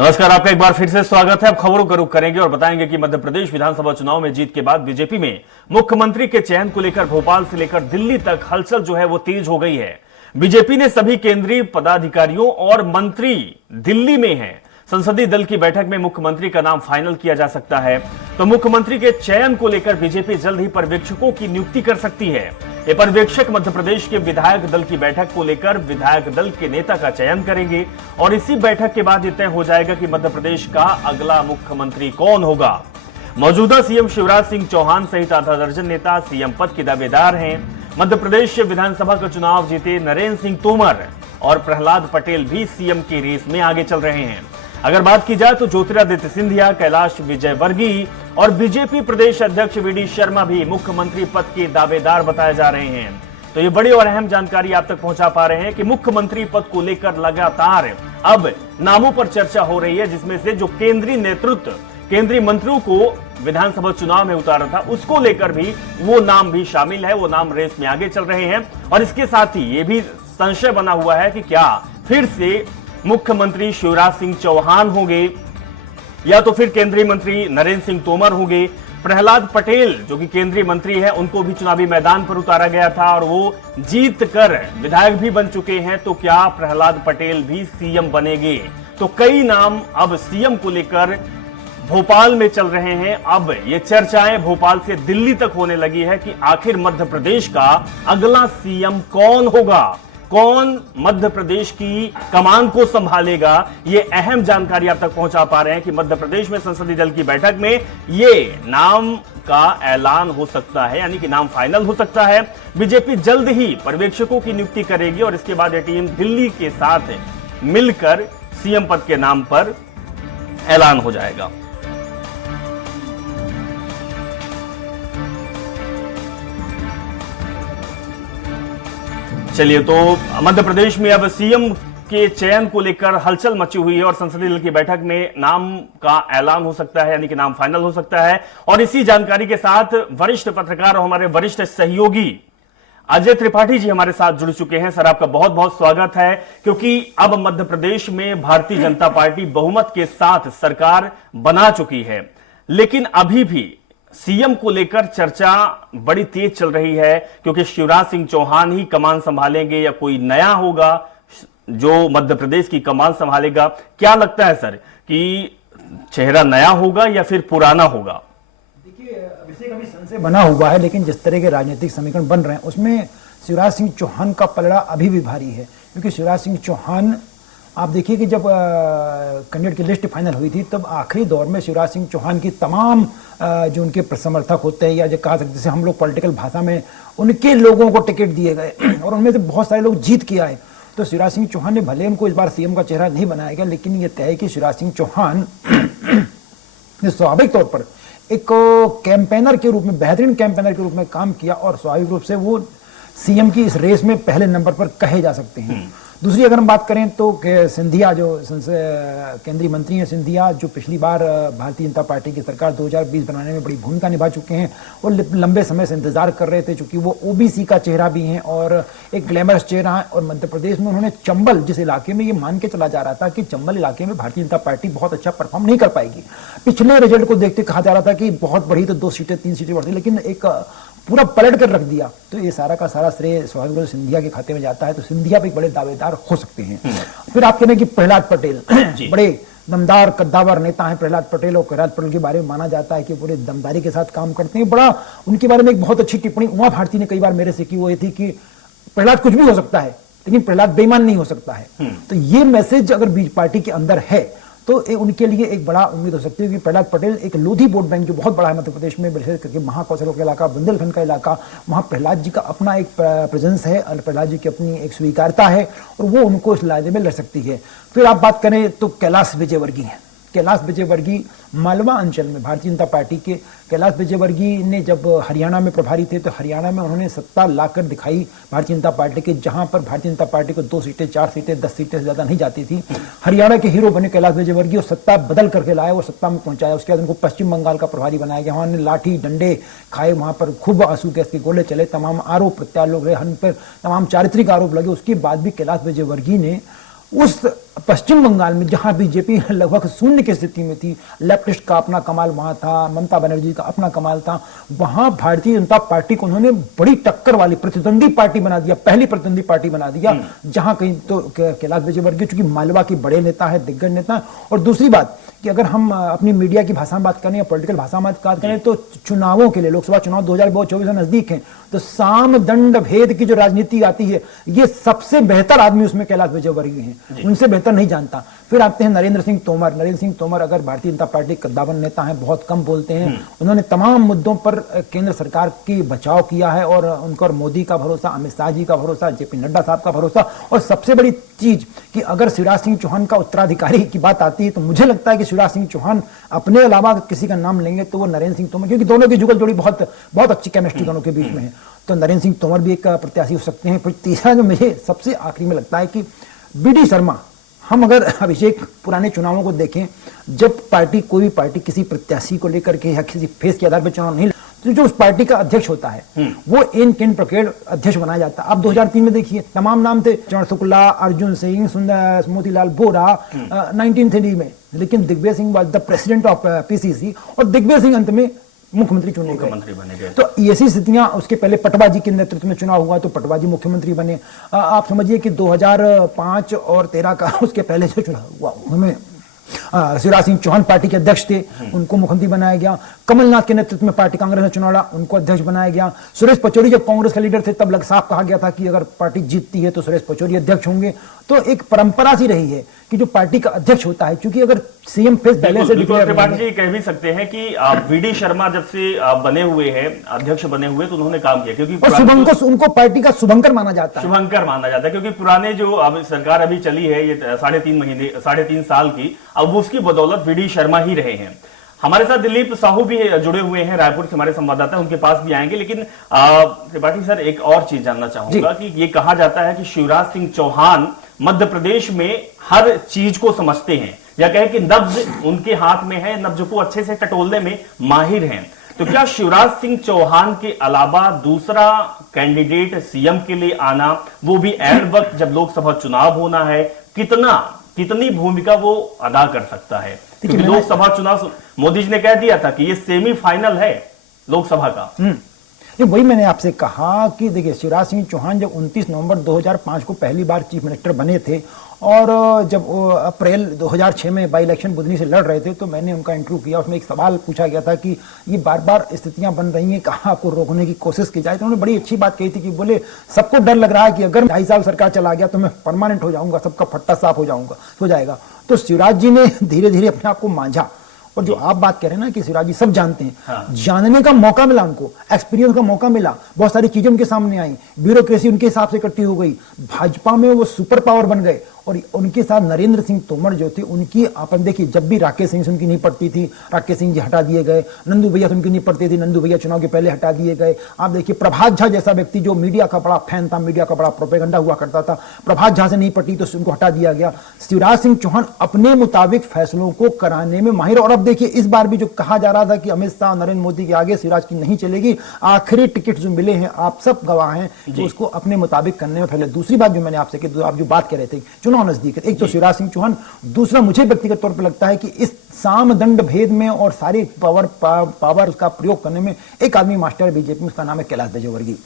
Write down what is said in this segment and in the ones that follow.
नमस्कार, आपका एक बार फिर से स्वागत है। अब खबरों का रुख करेंगे और बताएंगे कि मध्य प्रदेश विधानसभा चुनाव में जीत के बाद बीजेपी में मुख्यमंत्री के चयन को लेकर भोपाल से लेकर दिल्ली तक हलचल जो है वो तेज हो गई है। बीजेपी ने सभी केंद्रीय पदाधिकारियों और मंत्री दिल्ली में हैं। संसदीय दल की बैठक में मुख्यमंत्री का नाम फाइनल किया जा सकता है, तो मुख्यमंत्री के चयन को लेकर बीजेपी जल्द ही पर्यवेक्षकों की नियुक्ति कर सकती है। ये पर्यवेक्षक मध्य प्रदेश के विधायक दल की बैठक को लेकर विधायक दल के नेता का चयन करेंगे और इसी बैठक के बाद ये तय हो जाएगा कि मध्य प्रदेश का अगला मुख्यमंत्री कौन होगा। मौजूदा सीएम शिवराज सिंह चौहान सहित आधा दर्जन नेता सीएम पद के दावेदार हैं। मध्य प्रदेश विधानसभा का चुनाव जीते नरेंद्र सिंह तोमर और प्रहलाद पटेल भी सीएम की रेस में आगे चल रहे हैं। अगर बात की जाए तो ज्योतिरादित्य सिंधिया, कैलाश विजयवर्गीय और बीजेपी प्रदेश अध्यक्ष वीडी शर्मा भी मुख्यमंत्री पद के दावेदार बताए जा रहे हैं। तो ये बड़ी और अहम जानकारी आप तक पहुंचा पा रहे हैं कि मुख्यमंत्री पद को लेकर लगातार अब नामों पर चर्चा हो रही है, जिसमें से जो केंद्रीय नेतृत्व केंद्रीय मंत्रियों को विधानसभा चुनाव में उतारा था उसको लेकर भी वो नाम भी शामिल है। वो नाम रेस में आगे चल रहे हैं और इसके साथ ही ये भी संशय बना हुआ है कि क्या फिर से मुख्यमंत्री शिवराज सिंह चौहान होंगे या तो फिर केंद्रीय मंत्री नरेंद्र सिंह तोमर होंगे। प्रहलाद पटेल जो कि केंद्रीय मंत्री है, उनको भी चुनावी मैदान पर उतारा गया था और वो जीत कर विधायक भी बन चुके हैं। तो क्या प्रहलाद पटेल भी सीएम बनेंगे? तो कई नाम अब सीएम को लेकर भोपाल में चल रहे हैं। अब ये चर्चाएं भोपाल से दिल्ली तक होने लगी है कि आखिर मध्य प्रदेश का अगला सीएम कौन होगा, कौन मध्य प्रदेश की कमान को संभालेगा। ये अहम जानकारी आप तक पहुंचा पा रहे हैं कि मध्य प्रदेश में संसदीय दल की बैठक में ये नाम का ऐलान हो सकता है, यानी कि नाम फाइनल हो सकता है। बीजेपी जल्द ही पर्यवेक्षकों की नियुक्ति करेगी और इसके बाद ये टीम दिल्ली के साथ मिलकर सीएम पद के नाम पर ऐलान हो जाएगा। चलिए, तो मध्य प्रदेश में अब सीएम के चयन को लेकर हलचल मची हुई है और संसदीय दल की बैठक में नाम का ऐलान हो सकता है, यानी कि नाम फाइनल हो सकता है। और इसी जानकारी के साथ वरिष्ठ पत्रकार और हमारे वरिष्ठ सहयोगी अजय त्रिपाठी जी हमारे साथ जुड़ चुके हैं। सर, आपका बहुत बहुत स्वागत है, क्योंकि अब मध्य प्रदेश में भारतीय जनता पार्टी बहुमत के साथ सरकार बना चुकी है, लेकिन अभी भी सीएम को लेकर चर्चा बड़ी तेज चल रही है, क्योंकि शिवराज सिंह चौहान ही कमान संभालेंगे या कोई नया होगा जो मध्य प्रदेश की कमान संभालेगा। क्या लगता है सर कि चेहरा नया होगा या फिर पुराना होगा? देखिए, अभिषेक अभी संशय बना हुआ है, लेकिन जिस तरह के राजनीतिक समीकरण बन रहे हैं उसमें शिवराज सिंह चौहान का पलड़ा अभी भी भारी है। क्योंकि शिवराज सिंह चौहान, आप देखिए कि जब कैंडिडेट की लिस्ट फाइनल हुई थी तब आखिरी दौर में शिवराज सिंह चौहान की तमाम जो उनके समर्थक होते हैं, या जो कहा सकते हैं हम लोग पॉलिटिकल भाषा में, उनके लोगों को टिकट दिए गए और उनमें से बहुत सारे लोग जीत के आए। तो शिवराज सिंह चौहान ने, भले उनको इस बार सीएम का चेहरा नहीं बनाया गया, लेकिन ये तय है कि शिवराज सिंह चौहान ने स्वाभाविक तौर पर एक कैंपेनर के रूप में, बेहतरीन कैंपेनर के रूप में काम किया और स्वाभाविक रूप से वो सीएम की इस रेस में पहले नंबर पर कहे जा सकते हैं। दूसरी अगर हम बात करें तो सिंधिया जो केंद्रीय मंत्री हैं, सिंधिया जो पिछली बार भारतीय जनता पार्टी की सरकार 2020 बनाने में बड़ी भूमिका निभा चुके हैं और लंबे समय से इंतजार कर रहे थे, चूंकि वो ओबीसी का चेहरा भी हैं और एक ग्लैमरस चेहरा है। और मध्य प्रदेश में उन्होंने चंबल, जिस इलाके में ये मान के चला जा रहा था कि चंबल इलाके में भारतीय जनता पार्टी बहुत अच्छा परफॉर्म नहीं कर पाएगी, पिछले रिजल्ट को देखते कहा जा रहा था कि बहुत बड़ी तो 2 सीटें 3 सीटें बढ़ती, लेकिन एक पूरा पलट कर रख दिया। तो ये सारा का सारा श्रेय स्वाभाविक रूप से सिंधिया के खाते में जाता है। तो सिंधिया भी बड़े दावेदार हो सकते हैं। फिर आप कहने की प्रहलाद पटेल बड़े दमदार कद्दावर नेता हैं प्रहलाद पटेल, और प्रहलाद पटेल के बारे में माना जाता है कि पूरे दमदारी के साथ काम करते हैं। बड़ा उनके बारे में एक बहुत अच्छी टिप्पणी उमा भारती ने कई बार मेरे से की, वो ये थी कि प्रहलाद कुछ भी हो सकता है लेकिन प्रहलाद बेईमान नहीं हो सकता है। तो ये मैसेज अगर बीजेपी पार्टी के अंदर है तो उनके लिए एक बड़ा उम्मीद हो सकती है कि प्रहलाद पटेल, एक लोधी वोट बैंक जो बहुत बड़ा है मध्य प्रदेश में, विशेष करके महाकौशलों का इलाका, बुंदेलखंड का इलाका, वहाँ प्रहलाद जी का अपना एक प्रेजेंस है और प्रहलाद जी की अपनी एक स्वीकार्यता है और वो उनको इस लायदे में लड़ सकती है। फिर आप बात करें तो कैलाश विजयवर्गीय हैं। कैलाश विजयवर्गीय मालवा अंचल में भारतीय जनता पार्टी के, कैलाश विजयवर्गीय ने जब हरियाणा में प्रभारी थे तो हरियाणा में उन्होंने सत्ता लाकर दिखाई भारतीय जनता पार्टी के, जहां पर भारतीय जनता पार्टी को 2 सीटें 4 सीटें 10 सीटें से ज्यादा नहीं जाती थी। हरियाणा के हीरो बने कैलाश विजयवर्गीय और सत्ता बदल करके लाए, वो सत्ता में पहुंचाया। उसके बाद उनको पश्चिम बंगाल का प्रभारी बनाया गया, वहां ने लाठी डंडे खाए, वहां पर खूब आंसू गैस के गोले चले, तमाम आरोप प्रत्यारोप रहे, पर तमाम चारित्रिक आरोप लगे। उसके बाद भी कैलाश विजयवर्गीय ने उस पश्चिम बंगाल में जहां बीजेपी लगभग शून्य की स्थिति में थी, लेफ्टिस्ट का अपना कमाल वहां था, ममता बनर्जी का अपना कमाल था, वहां भारतीय जनता पार्टी को उन्होंने बड़ी टक्कर वाली प्रतिद्वंदी पार्टी बना दिया, पहली प्रतिद्वंदी पार्टी बना दिया। जहां कहीं तो कैलाश विजयवर्गीय चूंकि मालवा के बड़े नेता है, दिग्गज नेता है। और दूसरी बात कि अगर हम अपनी मीडिया की भाषा में बात करें या पॉलिटिकल भाषा में बात करें तो चुनावों के लिए, लोकसभा चुनाव 2024 में नजदीक हैं, तो साम दंड भेद की जो राजनीति आती है, ये सबसे बेहतर आदमी उसमें कैलाश विजयवर्गीय हैं, उनसे बेहतर नहीं जानता। फिर आते हैं नरेंद्र सिंह तोमर। नरेंद्र सिंह तोमर अगर भारतीय जनता पार्टी के कद्दावर नेता हैं, बहुत कम बोलते हैं, उन्होंने तमाम मुद्दों पर केंद्र सरकार की बचाव किया है और उनको मोदी का भरोसा, अमित शाह जी का भरोसा, जेपी नड्डा साहब का भरोसा। और सबसे बड़ी चीज कि अगर शिवराज सिंह चौहान का उत्तराधिकारी की बात आती है तो मुझे लगता है कि शिवराज सिंह चौहान अपने अलावा किसी का नाम लेंगे तो वो नरेंद्र सिंह तोमर, क्योंकि दोनों की जुगल जोड़ी बहुत बहुत अच्छी केमिस्ट्री दोनों के बीच में है, तो नरेंद्र सिंह तोमर भी एक प्रत्याशी हो सकते हैं। फिर तीसरा जो मुझे सबसे आखिरी में लगता है कि बीडी शर्मा। हम अगर अभिषेक पुराने चुनावों को देखें, जब पार्टी कोई भी पार्टी किसी प्रत्याशी को लेकर के या किसी फेस के आधार पर चुनाव नहीं, तो जो उस पार्टी का अध्यक्ष होता है वो इन किन प्रकार अध्यक्ष बनाया जाता है। आप 2003 में देखिए तमाम नाम थे, चरण शुक्ला, अर्जुन सिंह, सुंदर मोतीलाल वोरा 1930 में, लेकिन Digvijay Singh was the president of PCC और दिग्विजय सिंह अंत में मुख्यमंत्री चुने गए। तो ऐसी स्थितियां, उसके पहले पटवाजी के नेतृत्व में चुनाव हुआ तो पटवाजी मुख्यमंत्री बने। आप समझिए कि 2005 और 13 का उसके पहले जो चुनाव हुआ हमें शिवराज सिंह चौहान पार्टी के अध्यक्ष थे, उनको मुख्यमंत्री बनाया गया। कमलनाथ के नेतृत्व में पार्टी कांग्रेस ने चुनाव लड़ा, उनको अध्यक्ष बनाया गया। सुरेश पचौरी जब कांग्रेस के लीडर थे तब लग साफ कहा गया था कि अगर पार्टी जीतती है तो सुरेश पचौरी अध्यक्ष होंगे। तो एक परंपरा सी रही है कि जो पार्टी का अध्यक्ष होता है, क्योंकि अगर सीएम फेस पहले से त्रिपाठी जी कह भी सकते हैं कि वीडी शर्मा जब से बने हुए हैं, अध्यक्ष बने हुए, तो उन्होंने काम किया, क्योंकि उनको पार्टी का शुभंकर माना जाता है। शुभंकर माना जाता है क्योंकि पुराने जो अब सरकार अभी चली है ये 3.5 साल की, अब उसकी बदौलत वीडी शर्मा ही रहे हैं। हमारे साथ दिलीप साहू भी जुड़े हुए हैं, रायपुर से हमारे संवाददाता, उनके पास भी आएंगे। लेकिन त्रिपाठी सर, एक और चीज जानना चाहूंगा कि ये कहा जाता है कि शिवराज सिंह चौहान मध्य प्रदेश में हर चीज को समझते हैं, या कहे कि नब्ज उनके हाथ में है, नब्ज को अच्छे से टटोलने में माहिर हैं। तो क्या शिवराज सिंह चौहान के अलावा दूसरा कैंडिडेट सीएम के लिए आना, वो भी ऐन वक्त जब लोकसभा चुनाव होना है, कितनी भूमिका वो अदा कर सकता है? क्योंकि लोकसभा चुनाव मोदी जी ने कह दिया था कि ये सेमीफाइनल है लोकसभा का। वही मैंने आपसे कहा कि देखिए, शिवराज सिंह चौहान जब 29 नवंबर 2005 को पहली बार चीफ मिनिस्टर बने थे और जब अप्रैल 2006 में बाई इलेक्शन बुधनी से लड़ रहे थे, तो मैंने उनका इंटरव्यू किया। उसमें एक सवाल पूछा गया था कि ये बार बार स्थितियां बन रही हैं, कहाँ आपको रोकने की कोशिश की जाए। तो उन्होंने बड़ी अच्छी बात कही थी कि बोले सबको डर लग रहा है कि अगर 2.5 साल सरकार चला गया तो मैं परमानेंट हो जाऊंगा, सबका फट्टा साफ हो जाएगा। तो शिवराज जी ने धीरे धीरे अपने आप को मांझा। और जो आप बात कह रहे हैं ना कि शिवराज जी सब जानते हैं, हाँ। जानने का मौका मिला, उनको एक्सपीरियंस का मौका मिला, बहुत सारी चीजें उनके सामने आई, ब्यूरोक्रेसी उनके हिसाब से इकट्ठी हो गई, भाजपा में वो सुपर पावर बन गए। और उनके साथ नरेंद्र सिंह तोमर जो थे, उनकी अपन देखिए, जब भी राकेश सिंह से उनकी नहीं पड़ती थी, राकेश सिंह जी हटा दिए गए। नंदू भैया से उनकी नहीं पड़ती थी, नंदू भैया चुनाव के पहले हटा दिए गए। आप देखिए प्रभात झा जैसा व्यक्ति जो मीडिया का बड़ा फैन था, मीडिया का बड़ा प्रोपेगेंडा हुआ करता था, प्रभात झा से नहीं पड़ती तो उनको हटा दिया गया। शिवराज सिंह चौहान अपने मुताबिक फैसलों को कराने में माहिर। और अब देखिए, इस बार भी जो कहा जा रहा था कि अमित शाह नरेंद्र मोदी के आगे शिवराज की नहीं चलेगी, आखिरी टिकट जो मिले हैं, आप सब गवाह हैं, तो उसको अपने मुताबिक करने में पहले। दूसरी बात जो मैंने आपसे की, आप जो बात कर रहे थे, चुनाव नजदीक है, एक तो शिवराज सिंह चौहान, दूसरा मुझे व्यक्तिगत तौर पर लगता है कि इस साम दंड भेद में और सारी पावर का प्रयोग करने में एक आदमी मास्टर है बीजेपी में, उसका नाम है कैलाश विजयवर्गीय।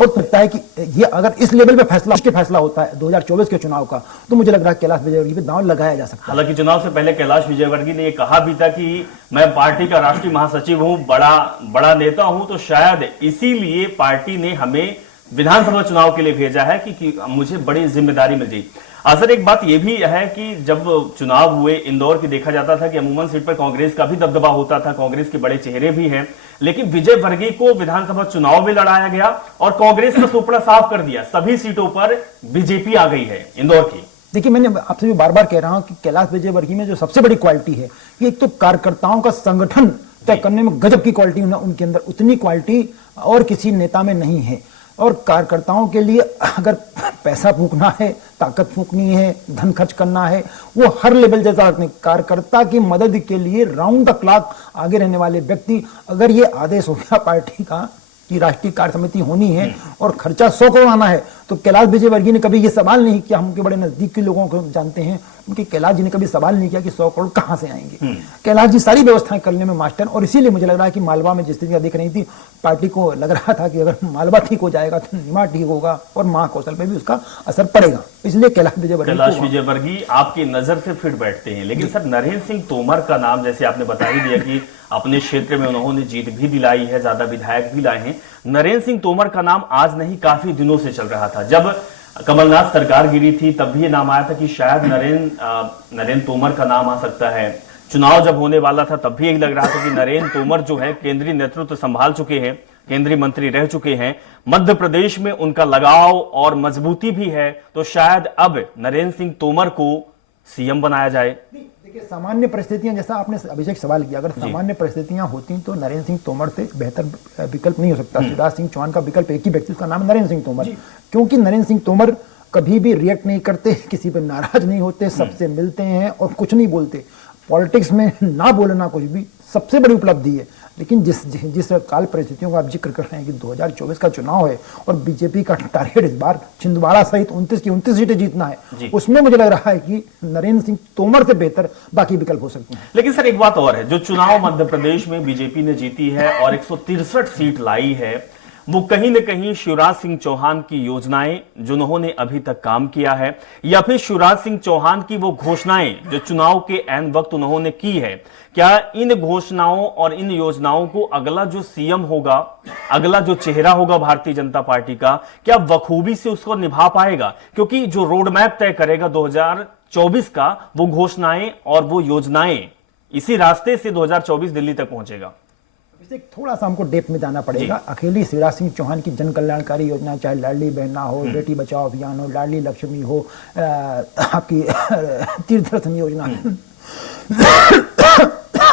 और लगता है कि ये अगर इस लेवल पे फैसला होता है 2024 के चुनाव का, तो मुझे लग रहा है कैलाश विजयवर्गीय पे दांव लगाया जा सकता है। हालांकि चुनाव से पहले कैलाश विजयवर्गीय ने ये कहा भी था कि मैं पार्टी का राष्ट्रीय महासचिव हूं, बड़ा नेता हूं, तो शायद इसीलिए पार्टी ने हमें विधानसभा चुनाव के लिए भेजा है कि मुझे बड़ी जिम्मेदारी मिल जाए। सर, एक बात यह भी है कि जब चुनाव हुए इंदौर की, देखा जाता था कि अमूमन सीट पर कांग्रेस का भी दबदबा होता था, कांग्रेस के बड़े चेहरे भी हैं, लेकिन विजयवर्गीय को विधानसभा चुनाव में लड़ाया गया और कांग्रेस का सुपड़ा साफ कर दिया, सभी सीटों पर बीजेपी आ गई है इंदौर की। देखिए, मैंने आपसे भी बार बार कह रहा हूं कि कैलाश विजयवर्गीय में जो सबसे बड़ी क्वालिटी है, कि एक तो कार्यकर्ताओं का संगठन तय करने में गजब की क्वालिटी उनके अंदर, उतनी क्वालिटी और किसी नेता में नहीं है। और कार्यकर्ताओं के लिए अगर पैसा फूकना है, ताकत फूकनी है, धन खर्च करना है, वो हर लेवल जैसा रखते हैं। कार्यकर्ता की मदद के लिए राउंड द क्लॉक आगे रहने वाले व्यक्ति, अगर ये आदेश हो गया पार्टी का कि राष्ट्रीय कार्य समिति होनी है और खर्चा 100 करोड़ आना है, तो कैलाश विजयवर्गीय ने कभी ये सवाल नहीं किया, हम उनके बड़े नजदीक के लोगों को जानते हैं, उनके कैलाश जी ने कभी सवाल नहीं किया कि 100 करोड़ कहां से आएंगे। कैलाश जी सारी व्यवस्थाएं करने में मास्टर, और इसीलिए मुझे लग रहा है कि मालवा में जिस स्थितियां दिख रही थी, पार्टी को लग रहा था कि अगर मालवा ठीक हो जाएगा तो निमा ठीक होगा और महाकौशल पे भी उसका असर पड़ेगा, इसलिए कैलाश विजयवर्गीय आपकी नजर से फिट बैठते हैं। लेकिन सर, नरेंद्र सिंह तोमर का नाम, जैसे आपने बता ही दिया कि अपने क्षेत्र में उन्होंने जीत भी दिलाई है, ज्यादा विधायक भी लाए हैं, नरेंद्र सिंह तोमर का नाम आज नहीं काफी दिनों से चल रहा था। जब कमलनाथ सरकार गिरी थी तब भी ये नाम आया था कि शायद नरेंद्र तोमर का नाम आ सकता है। चुनाव जब होने वाला था तब भी यही लग रहा था कि नरेंद्र तोमर जो है केंद्रीय नेतृत्व संभाल चुके हैं, केंद्रीय मंत्री रह चुके हैं, मध्य प्रदेश में उनका लगाव और मजबूती भी है, तो शायद अब नरेंद्र सिंह तोमर को सीएम बनाया जाए। देखिए, सामान्य परिस्थितियां, जैसा आपने अभिषेक सवाल किया, अगर सामान्य परिस्थितियां होती तो नरेंद्र सिंह तोमर से बेहतर विकल्प नहीं हो सकता। शिवराज सिंह चौहान का विकल्प एक ही व्यक्ति, उसका नाम नरेंद्र सिंह तोमर, क्योंकि नरेंद्र सिंह तोमर कभी भी रिएक्ट नहीं करते, किसी पर नाराज नहीं होते, सबसे मिलते हैं और कुछ नहीं बोलते। पॉलिटिक्स में ना बोलना कुछ भी सबसे बड़ी उपलब्धि है। लेकिन जिस काल परिस्थितियों का आप जिक्र कर रहे हैं कि 2024 का चुनाव है और बीजेपी का टारगेट इस बार छिंदवाड़ा सहित 29 की 29 सीटें जीतना है, उसमें मुझे लग रहा है कि नरेंद्र सिंह तोमर से बेहतर बाकी विकल्प हो सकते हैं। लेकिन सर, एक बात और है, जो चुनाव मध्य प्रदेश में बीजेपी ने जीती है और 163 सीट लाई है, वो कहीं न कहीं शिवराज सिंह चौहान की योजनाएं जो उन्होंने अभी तक काम किया है, या फिर शिवराज सिंह चौहान की वो घोषणाएं जो चुनाव के ऐन वक्त उन्होंने की है, क्या इन घोषणाओं और इन योजनाओं को अगला जो सीएम होगा, अगला जो चेहरा होगा भारतीय जनता पार्टी का, क्या बखूबी से उसको निभा पाएगा? क्योंकि जो रोड मैप तय करेगा 2024 का, वो घोषणाएं और वो योजनाएं, इसी रास्ते से 2024 दिल्ली तक पहुंचेगा। थोड़ा सा हमको डेप में जाना पड़ेगा। अकेली शिवराज सिंह चौहान की जन कल्याणकारी योजना, चाहे लाडली बहना हो, बेटी बचाओ अभियान हो, लाडली लक्ष्मी हो, आपकी तीर्थ दर्शन योजना,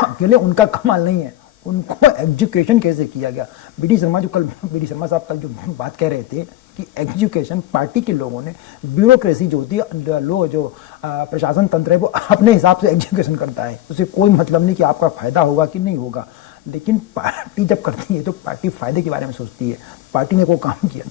अकेले उनका कमाल नहीं है, उनको एजुकेशन कैसे किया गया। बीडी शर्मा साहब कल जो बात कह रहे थे कि एजुकेशन पार्टी के लोगों ने, ब्यूरोक्रेसी जो होती है, लो जो प्रशासन तंत्र है, वो अपने हिसाब से एजुकेशन करता है, उसे कोई मतलब नहीं कि आपका फायदा होगा कि नहीं होगा। लेकिन पार्टी जब करती है तो पार्टी फायदे के बारे में सोचती है, पार्टी ने वो काम किया।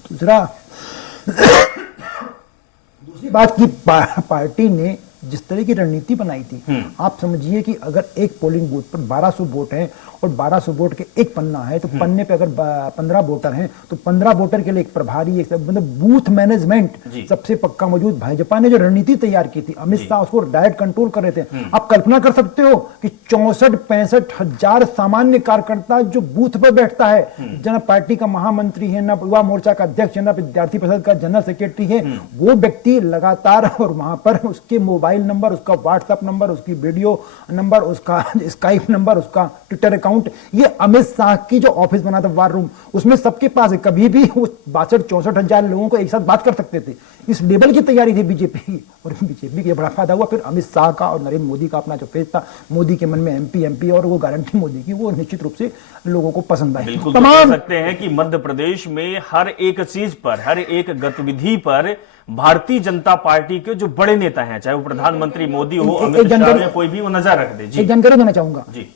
दूसरी बात की पार्टी ने जिस तरह की रणनीति बनाई थी, आप समझिए कि अगर एक पोलिंग बूथ पर 1200 वोट हैं और 1200 वोट के एक पन्ना है, तो पन्ने पे अगर 15 वोटर हैं तो 15 वोटर के लिए एक प्रभारी, एक मतलब बूथ मैनेजमेंट सबसे पक्का मौजूद। भाजपा ने जो रणनीति तैयार की थी, अमित शाह उसको डायरेक्ट कंट्रोल कर रहे थे। आप कल्पना कर सकते हो कि 64-65 हजार सामान्य कार्यकर्ता जो बूथ पर बैठता है, न पार्टी का महामंत्री है, न युवा मोर्चा का अध्यक्ष है, न विद्यार्थी परिषद का जनरल सेक्रेटरी है, वो व्यक्ति लगातार और वहां पर उसके मोबाइल नंबर, उसका व्हाट्सएप नंबर, उसकी वीडियो नंबर, उसका स्काइप नंबर, उसका ट्विटर अकाउंट, ये अमित शाह की जो ऑफिस बना था वार रूम, उसमें सबके पास है। कभी भी वो 62-64 हजार लोगों को एक साथ बात कर सकते थे। इस लेवल की तैयारी थी बीजेपी की, और बीजेपी के बड़ा फायदा हुआ। फिर अमित शाह का और नरेंद्र मोदी का अपना जो फेज था, मोदी के मन में एमपी और वो गारंटी मोदी की, वो निश्चित रूप से लोगों को पसंद आई। बिल्कुल कह सकते हैं कि मध्य प्रदेश में हर एक चीज पर, हर एक गतिविधि पर भारतीय जनता पार्टी के जो बड़े नेता हैं, चाहे वो प्रधानमंत्री मोदी हो, अमित शाह या कोई भी, वो नजर रख दे। एक जानकारी देना चाहूंगा जी,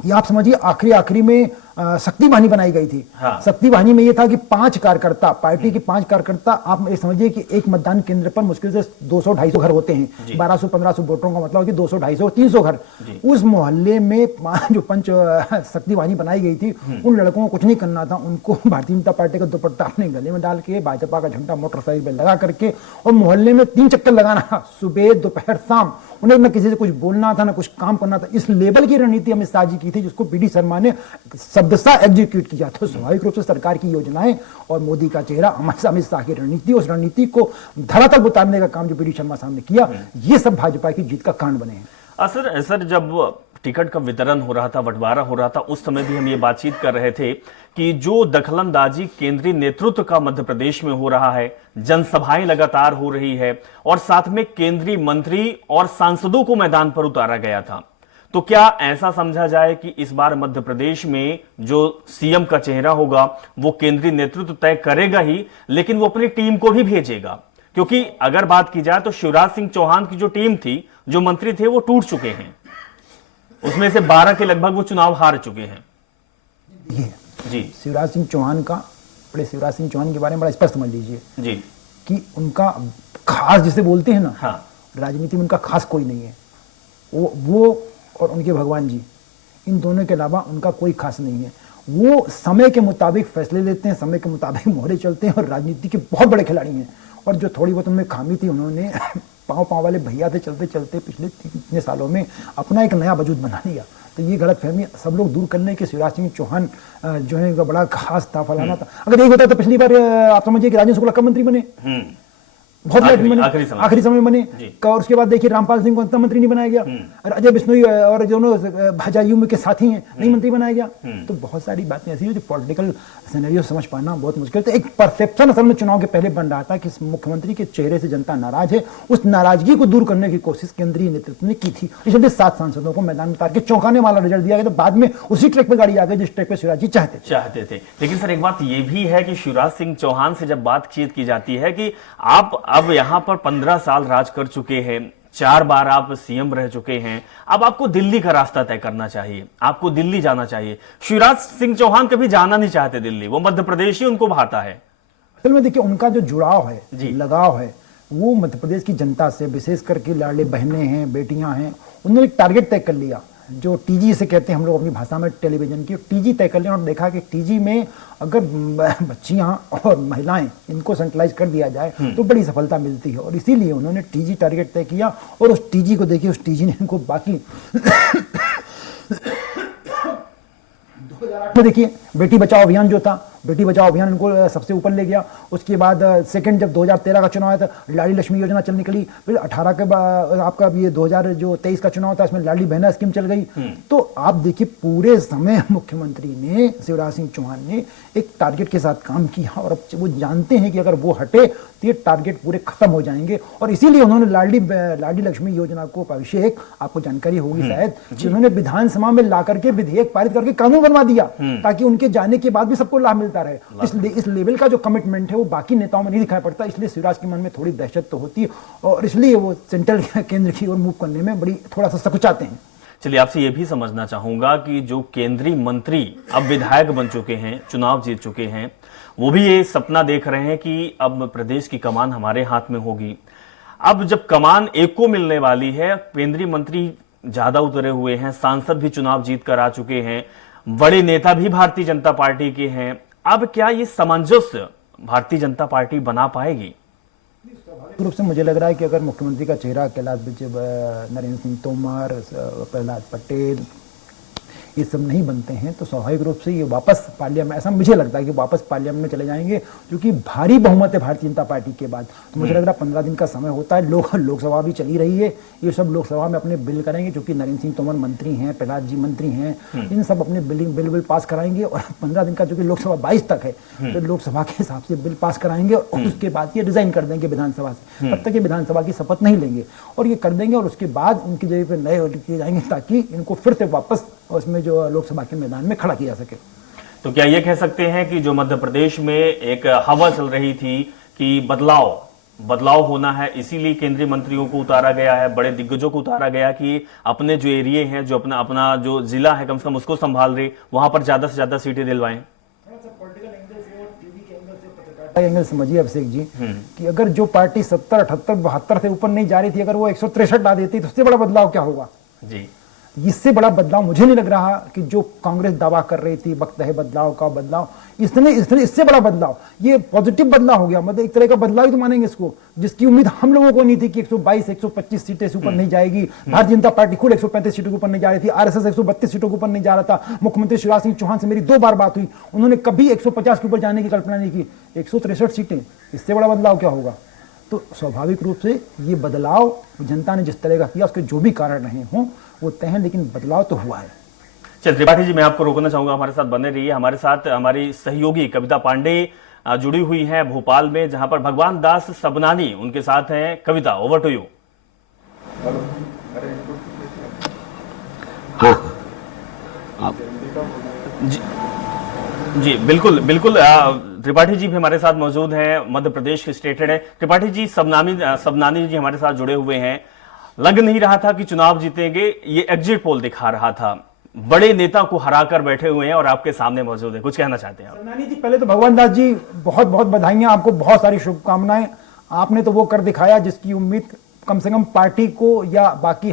ये आप समझिए आखिरी में शक्ति वाहिनी बनाई गई थी। हाँ। शक्ति वाहिनी में ये था कि 5 कार्यकर्ता, पार्टी के 5 कार्यकर्ता, आप ये समझिए कि एक मतदान केंद्र पर मुश्किल से 200-250 घर होते हैं। 1200-1500 वोटरों का मतलब है कि 200-250-300 घर। उस मोहल्ले में जो पंच शक्ति वाहिनी बनाई गई थी, उन लड़कों को कुछ नहीं करना था। उनको भारतीय जनता पार्टी का दुपट्टा अपने गले में डाल के, भाजपा का झंडा मोटरसाइकिल पर लगा करके और मोहल्ले में 3 चक्कर लगाना, सुबह दोपहर शाम। उन्हें न किसी से कुछ बोलना था, न कुछ काम करना था। इस लेवल की रणनीति अमित शाह जी की थी, जिसको बीडी शर्मा ने शब्दशः एग्जीक्यूट किया। तो स्वाभाविक रूप से सरकार की योजनाएं और मोदी का चेहरा, अमित शाह की रणनीति, उस रणनीति को धरातल पर उतारने का काम जो बीडी शर्मा साहब ने किया, ये सब भाजपा की जीत का कारण बने हैं। सर, जब टिकट का वितरण हो रहा था, बंटवारा हो रहा था, उस समय भी हम ये बातचीत कर रहे थे कि जो दखलंदाजी केंद्रीय नेतृत्व का मध्य प्रदेश में हो रहा है, जनसभाएं लगातार हो रही है और साथ में केंद्रीय मंत्री और सांसदों को मैदान पर उतारा गया था, तो क्या ऐसा समझा जाए कि इस बार मध्य प्रदेश में जो सीएम का चेहरा होगा वो केंद्रीय नेतृत्व तय करेगा ही, लेकिन वो अपनी टीम को भी भेजेगा? क्योंकि अगर बात की जाए तो शिवराज सिंह चौहान की जो टीम थी, जो मंत्री थे, वो टूट चुके हैं। उसमें से 12 के लगभग वो चुनाव हार चुके हैं। जी, शिवराज सिंह चौहान के बारे में बड़ा स्पष्ट समझ लीजिए जी, कि उनका खास जिसे बोलते हैं ना, हाँ। राजनीति में उनका खास कोई नहीं है। वो और उनके भगवान जी, इन दोनों के अलावा उनका कोई खास नहीं है। वो समय के मुताबिक फैसले लेते हैं, समय के मुताबिक मोहरे चलते हैं और राजनीति के बहुत बड़े खिलाड़ी हैं। और जो थोड़ी बहुत उनमें खामी थी, उन्होंने पाँव वाले भैया थे चलते चलते पिछले इतने सालों में अपना एक नया वजूद बना लिया। तो ये गलत फहमी सब लोग दूर करने के शिवराज सिंह चौहान जो है बड़ा खास था, फलाना था। अगर यही होता तो पिछली बार आप समझिए कि राजेंद्र शुक्ला कब मंत्री बने, बहुत लेट में बने, आखिरी समय में बने। और उसके बाद देखिए रामपाल सिंह को अंतः मंत्री नहीं बनाया गया, अजय बिश्नोई और दोनों भाजपा के साथी हैं, नहीं मंत्री बनाया गया। तो बहुत सारी बातें ऐसी है जो पॉलिटिकल सिनेरियो समझ पाना बहुत मुश्किल। तो एक परसेप्शन असल में चुनाव के पहले बन रहा था कि मुख्यमंत्री के चेहरे से जनता नाराज है। उस नाराजगी को दूर करने की कोशिश केंद्रीय नेतृत्व ने की थी, इसलिए 7 सांसदों को मैदान में उतार के चौंकाने वाला रिजल्ट दिया गया। तो बाद में उसी ट्रैक पर गाड़ी आ गई जिस ट्रैक पर शिवराज जी चाहते थे। लेकिन सर एक बात ये भी है कि शिवराज सिंह चौहान से जब बातचीत की जाती है कि आप अब यहां पर 15 साल राज कर चुके हैं, 4 बार आप सीएम रह चुके हैं, अब आपको दिल्ली का रास्ता तय करना चाहिए, आपको दिल्ली जाना चाहिए। शिवराज सिंह चौहान कभी जाना नहीं चाहते दिल्ली, वो मध्य प्रदेश ही उनको भाता है। असल में देखिए उनका जो जुड़ाव है, लगाव है, वो मध्य प्रदेश की जनता से, विशेष करके लाडले बहनें हैं, बेटियां हैं, उन्होंने एक टारगेट तय कर लिया, जो टीजी से कहते हैं हम लोग अपनी भाषा में, टेलीविजन की टीजी तय कर लिया। और देखा कि टीजी में अगर बच्चियां और महिलाएं इनको सेंट्रलाइज कर दिया जाए तो बड़ी सफलता मिलती है। और इसीलिए उन्होंने टीजी टारगेट तय किया। और उस टीजी को देखिए, उस टीजी ने इनको बाकी 2008 में देखिए बेटी बचाओ अभियान जो था, बेटी बचाओ अभियान इनको सबसे ऊपर ले गया। उसके बाद सेकंड जब 2013 का चुनाव आया था, लाडली लक्ष्मी योजना चल निकली। फिर 18 के बाद आपका ये 2023 का चुनाव था, इसमें लाडली बहना स्कीम चल गई। तो आप देखिए पूरे समय मुख्यमंत्री ने, शिवराज सिंह चौहान ने एक टारगेट के साथ काम किया। और अब वो जानते हैं कि अगर वो हटे तो ये टारगेट पूरे खत्म हो जाएंगे। और इसीलिए उन्होंने लाडली लक्ष्मी योजना को, अभिषेक आपको जानकारी होगी शायद, उन्होंने विधानसभा में ला करके विधेयक पारित करके कानून बनवा दिया, ताकि उनके जाने के बाद भी सबको लाभ मिलता रहे। इस लेवल का जो कमिटमेंट है वो बाकी नेताओं में नहीं दिखाई पड़ता। इसलिए शिवराज के मन में थोड़ी दहशत तो होती है और इसलिए वो सेंट्रल केंद्र की ओर मूव करने में बड़ी थोड़ा सा सकुचाते हैं। चलिए आपसे ये भी समझना चाहूंगा कि जो केंद्रीय मंत्री अब विधायक बन चुके हैं, चुनाव जीत चुके हैं, वो भी ये सपना देख रहे हैं कि अब प्रदेश की कमान हमारे हाथ में होगी। अब जब कमान एक को मिलने वाली है, केंद्रीय मंत्री ज्यादा उतरे हुए हैं, सांसद भी चुनाव जीत कर आ चुके हैं, बड़े नेता भी भारतीय जनता पार्टी के हैं, अब क्या ये सामंजस्य भारतीय जनता पार्टी बना पाएगी? स्वाभाविक रूप से मुझे लग रहा है कि अगर मुख्यमंत्री का चेहरा कैलाश विजय, नरेंद्र सिंह तोमर, प्रहलाद पटेल ये सब नहीं बनते हैं तो स्वाभाविक रूप से ये वापस पार्लियामेंट, ऐसा मुझे लगता है कि वापस पार्लियामेंट में चले जाएंगे, क्योंकि भारी बहुमत है भारतीय जनता पार्टी के बाद। तो मुझे लग रहा है 15 दिन का समय होता है, लोकसभा भी चली रही है, ये सब लोकसभा में अपने बिल करेंगे, क्योंकि नरेंद्र सिंह तोमर मंत्री हैं, प्रहलाद जी मंत्री हैं, इन सब अपने बिल पास कराएंगे। और 15 दिन का, चूंकि लोकसभा 22 तक है, तो लोकसभा के हिसाब से बिल पास कराएंगे और उसके बाद ये रिजाइन कर देंगे विधानसभा से। तब तक ये विधानसभा की शपथ नहीं लेंगे और ये कर देंगे, और उसके बाद उनकी जगह पे नए किए जाएंगे, ताकि इनको फिर से वापस उसमें जो लोकसभा के मैदान में खड़ा किया जा सके। तो क्या ये कह सकते हैं कि जो मध्य प्रदेश में एक हवा चल रही थी कि बदलाव होना है, इसीलिए केंद्रीय मंत्रियों को उतारा गया है, बड़े दिग्गजों को उतारा गया कि अपने जो एरिया हैं, जो अपना जो जिला है कम से कम उसको संभाल रहे, वहां पर ज्यादा से ज्यादा सीटें दिलवाएं? एंगल समझिए अभिषेक जी कि अगर जो पार्टी 70, 78, 72 से ऊपर नहीं जा रही थी, अगर वो 163 ला देती तो उससे बड़ा बदलाव क्या होगा जी? इससे बड़ा बदलाव मुझे नहीं लग रहा कि जो कांग्रेस दावा कर रही थी वक्त है बदलाव का, बदलाव इससे बड़ा बदलाव, ये पॉजिटिव बदलाव हो गया। मतलब एक तरह का बदलाव ही तो मानेंगे इसको, जिसकी उम्मीद हम लोगों को नहीं थी कि 122, 125 सीटें से ऊपर नहीं जाएगी। भारतीय जनता पार्टी खुद 135 सीटों के ऊपर नहीं जा रही थी, आरएसएस 132 सीटों के ऊपर नहीं जा रहा था। मुख्यमंत्री शिवराज सिंह चौहान से मेरी 2 बार बात हुई, उन्होंने कभी 150 के ऊपर जाने की कल्पना नहीं की। 163 सीटें, इससे बड़ा बदलाव क्या होगा? तो स्वाभाविक रूप से ये बदलाव जनता ने जिस तरह का किया, उसके जो भी कारण रहे हों वो तय हैं, लेकिन बदलाव तो हुआ है। चल त्रिपाठी जी, मैं आपको रोकना चाहूंगा, हमारे साथ बने रहिए। हमारे साथ हमारी सहयोगी कविता पांडे जुड़ी हुई हैं भोपाल में, जहां पर भगवान दास सबनानी उनके साथ हैं। कविता, ओवर टू यू। जी बिल्कुल बिल्कुल। त्रिपाठी जी भी हमारे साथ मौजूद हैं, मध्य प्रदेश के स्टेट हेड है। त्रिपाठी जी, सबनानी जी हमारे साथ जुड़े हुए हैं। लग नहीं रहा था कि चुनाव जीतेंगे, ये एग्जिट पोल दिखा रहा था। बड़े नेता को हराकर बैठे हुए हैं और आपके सामने मौजूद है, कुछ कहना चाहते हैं आप? सबनानी जी, पहले तो भगवान दास जी बहुत बहुत बधाइयां आपको, बहुत सारी शुभकामनाएं। आपने तो वो कर दिखाया जिसकी उम्मीद कम से कम पार्टी को या बाकी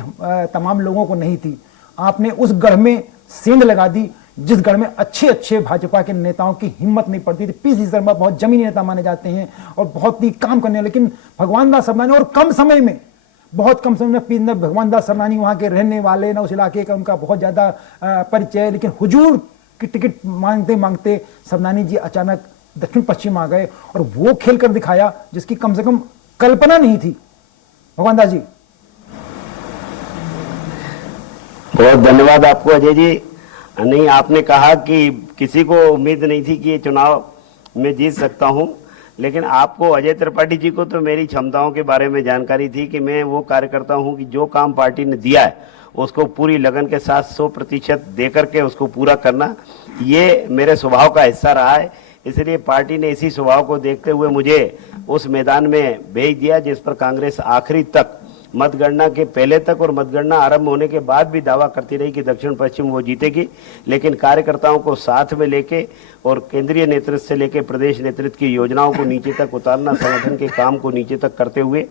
तमाम लोगों को नहीं थी। आपने उस गढ़ में सेंध लगा दी जिस गढ़ में अच्छे अच्छे भाजपा के नेताओं की हिम्मत नहीं पड़ती थी। पीसी शर्मा बहुत जमीनी नेता माने जाते हैं और बहुत ही काम करने, लेकिन भगवान दास सरनानी और कम समय में, बहुत कम समय में भगवान दास सरनानी वहां के रहने वाले, ना उस इलाके का उनका बहुत ज्यादा परिचय, लेकिन हुजूर की टिकट मांगते मांगते सरनानी जी अचानक दक्षिण पश्चिम आ गए और वो खेल कर दिखाया जिसकी कम से कम कल्पना नहीं थी। भगवान दास जी, बहुत धन्यवाद आपको अजय जी। नहीं, आपने कहा कि किसी को उम्मीद नहीं थी कि ये चुनाव में जीत सकता हूं, लेकिन आपको अजय त्रिपाठी जी को तो मेरी क्षमताओं के बारे में जानकारी थी कि मैं वो कार्यकर्ता हूं कि जो काम पार्टी ने दिया है उसको पूरी लगन के साथ 100% दे करके उसको पूरा करना, ये मेरे स्वभाव का हिस्सा रहा है। इसलिए पार्टी ने इसी स्वभाव को देखते हुए मुझे उस मैदान में भेज दिया जिस पर कांग्रेस आखिरी तक, मतगणना के पहले तक और मतगणना आरंभ होने के बाद भी दावा करती रही कि दक्षिण पश्चिम वो जीतेगी। लेकिन कार्यकर्ताओं को साथ में लेके और केंद्रीय नेतृत्व से लेके प्रदेश नेतृत्व की योजनाओं को नीचे तक उतारना, संगठन के काम को नीचे तक करते हुए,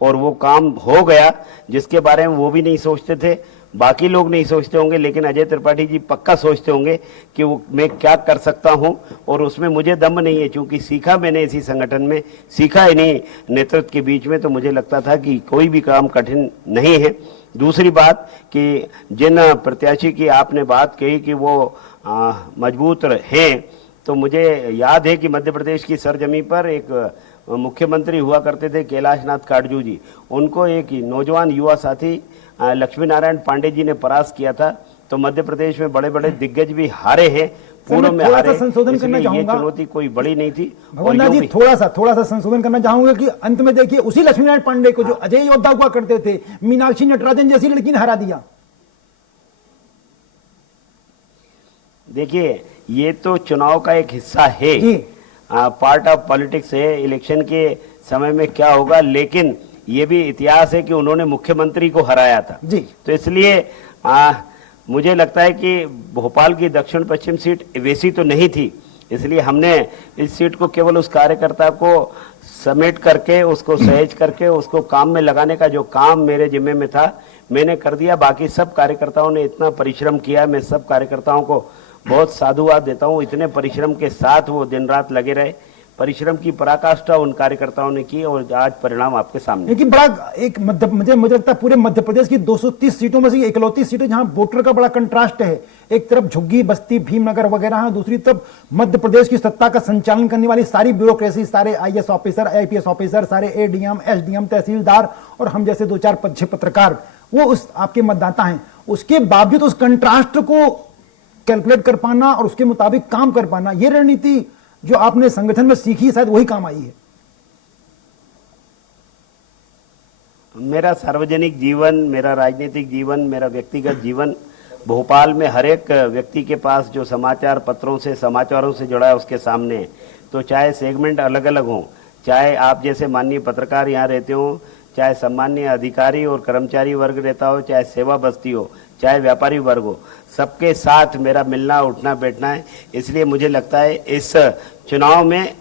और वो काम हो गया जिसके बारे में वो भी नहीं सोचते थे, बाकी लोग नहीं सोचते होंगे, लेकिन अजय त्रिपाठी जी पक्का सोचते होंगे कि वो मैं क्या कर सकता हूं, और उसमें मुझे दम नहीं है क्योंकि सीखा मैंने इसी संगठन में, सीखा इन्हीं नेतृत्व के बीच में, तो मुझे लगता था कि कोई भी काम कठिन नहीं है। दूसरी बात कि जिन प्रत्याशी की आपने बात कही कि वो मजबूत हैं, तो मुझे याद है कि मध्य प्रदेश की सरजमी पर एक मुख्यमंत्री हुआ करते थे कैलाश नाथ काटजू जी, उनको एक नौजवान युवा साथी लक्ष्मी नारायण पांडे जी ने परास्त किया था। तो मध्य प्रदेश में बड़े बड़े दिग्गज भी हारे हैं, पूर्व में हारे, संशोधन करना ये चाहूंगा। चुनौती कोई बड़ी नहीं थी। भगवान जी थोड़ा सा संशोधन करना चाहूंगा कि अंत में देखिए उसी लक्ष्मी नारायण पांडे को जो अजय योद्धा हुआ करते थे, मीनाक्षी नटराजन जैसी लड़की ने हरा दिया। देखिए, ये तो चुनाव का एक हिस्सा है, पार्ट ऑफ पॉलिटिक्स है, इलेक्शन के समय में क्या होगा, लेकिन ये भी इतिहास है कि उन्होंने मुख्यमंत्री को हराया था जी। तो इसलिए मुझे लगता है कि भोपाल की दक्षिण पश्चिम सीट वैसी तो नहीं थी, इसलिए हमने इस सीट को केवल उस कार्यकर्ता को समेट करके, उसको सहेज करके, उसको काम में लगाने का जो काम मेरे जिम्मे में था मैंने कर दिया। बाकी सब कार्यकर्ताओं ने इतना परिश्रम किया, मैं सब कार्यकर्ताओं को बहुत साधुवाद देता हूँ। इतने परिश्रम के साथ वो दिन रात लगे रहे, परिश्रम की पराकाष्ठा उन कार्यकर्ताओं ने की और आज परिणाम आपके सामने। लेकिन बड़ा एक मुझे लगता है पूरे मध्य प्रदेश की 230 सीटों में से इकलौती सीटें जहां वोटर का बड़ा कंट्रास्ट है। एक तरफ झुग्गी, बस्ती, भीमनगर वगैरह है, दूसरी तरफ मध्य प्रदेश की सत्ता का संचालन करने वाली सारी ब्यूरोक्रेसी, सारे आईएएस ऑफिसर, आईपीएस ऑफिसर, सारे एडीएम, एसडीएम, तहसीलदार और हम जैसे 2-4 पत्रकार, वो उस आपके मतदाता हैं। उसके बावजूद उस कंट्रास्ट को कैलकुलेट कर पाना और उसके मुताबिक काम कर पाना, ये रणनीति जो आपने संगठन में सीखी शायद वही काम आई है। मेरा सार्वजनिक जीवन, मेरा राजनीतिक जीवन, मेरा व्यक्तिगत जीवन, भोपाल में हर एक व्यक्ति के पास जो समाचार पत्रों से, समाचारों से जुड़ा है उसके सामने, तो चाहे सेगमेंट अलग अलग हों, चाहे आप जैसे माननीय पत्रकार यहाँ रहते हो, चाहे सम्मानीय अधिकारी और कर्मचारी वर्ग रहता हो, चाहे सेवा बस्ती हो, चाहे व्यापारी वर्ग हो, सबके साथ मेरा मिलना उठना बैठना है। इसलिए मुझे लगता है इस चुनाव में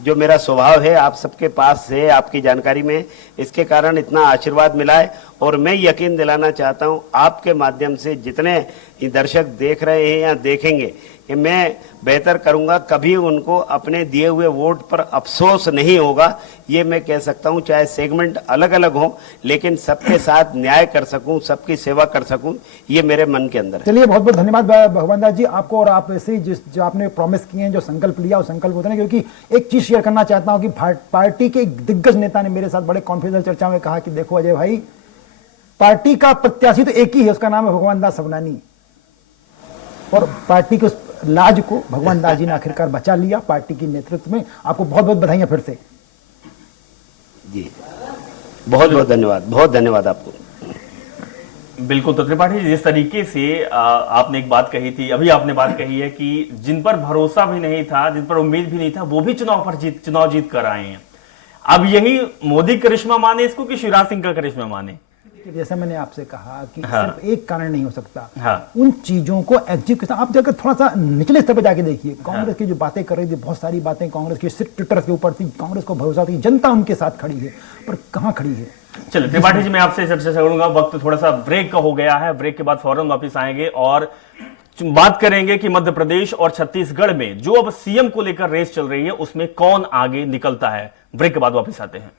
जो मेरा स्वभाव है आप सबके पास है, आपकी जानकारी में, इसके कारण इतना आशीर्वाद मिला है। और मैं यकीन दिलाना चाहता हूं आपके माध्यम से जितने दर्शक देख रहे हैं या देखेंगे कि मैं बेहतर करूंगा, कभी उनको अपने दिए हुए वोट पर अफसोस नहीं होगा, ये मैं कह सकता हूं। चाहे सेगमेंट अलग अलग हो, लेकिन सबके साथ न्याय कर सकूं, सबकी सेवा कर सकूं, ये मेरे मन के अंदर है। चलिए, बहुत बहुत धन्यवाद भगवान दास जी आपको, और आप ऐसे जो आपने प्रॉमिस किए हैं, जो संकल्प लिया, वो संकल्प होता है। क्योंकि एक चीज शेयर करना चाहता हूं कि पार्टी के एक दिग्गज नेता ने मेरे साथ बड़े कॉन्फिडेंशियल चर्चा में कहा कि देखो अजय भाई, पार्टी का प्रत्याशी तो एक ही है, उसका नाम है भगवान दास सबनानी, और पार्टी के उस लाज को भगवान दास जी ने आखिरकार बचा लिया पार्टी की नेतृत्व में। आपको बहुत बहुत बधाइयां फिर से। जी, बहुत बहुत धन्यवाद, बहुत धन्यवाद आपको। बिल्कुल। तो त्रिपाठी जी, जिस तरीके से आपने एक बात कही थी, अभी आपने बात कही है कि जिन पर भरोसा भी नहीं था, जिन पर उम्मीद भी नहीं था, वो भी चुनाव जीत कर आए हैं। अब यही मोदी करिश्मा माने इसको कि शिवराज सिंह का करिश्मा माने? जैसा मैंने आपसे कहा कि हाँ। सिर्फ एक कारण नहीं हो सकता। हाँ। उन चीजों को एग्जीक्यूशन आप जाकर थोड़ा सा निचले स्तर पे जाके देखिए, कांग्रेस की जो बातें कर रही थी, बहुत सारी बातें कांग्रेस की सिर्फ ट्विटर के ऊपर थी, कांग्रेस को भरोसा थी, जनता उनके साथ खड़ी है, पर कहाँ खड़ी है? चलिए त्रिपाठी जी, मैं आपसे चर्चा करूंगा, वक्त थोड़ा सा ब्रेक का हो गया है, ब्रेक के बाद फौरन वापस आएंगे और बात करेंगे कि मध्य प्रदेश और छत्तीसगढ़ में जो अब सीएम को लेकर रेस चल रही है उसमें कौन आगे निकलता है। ब्रेक के बाद वापस आते हैं।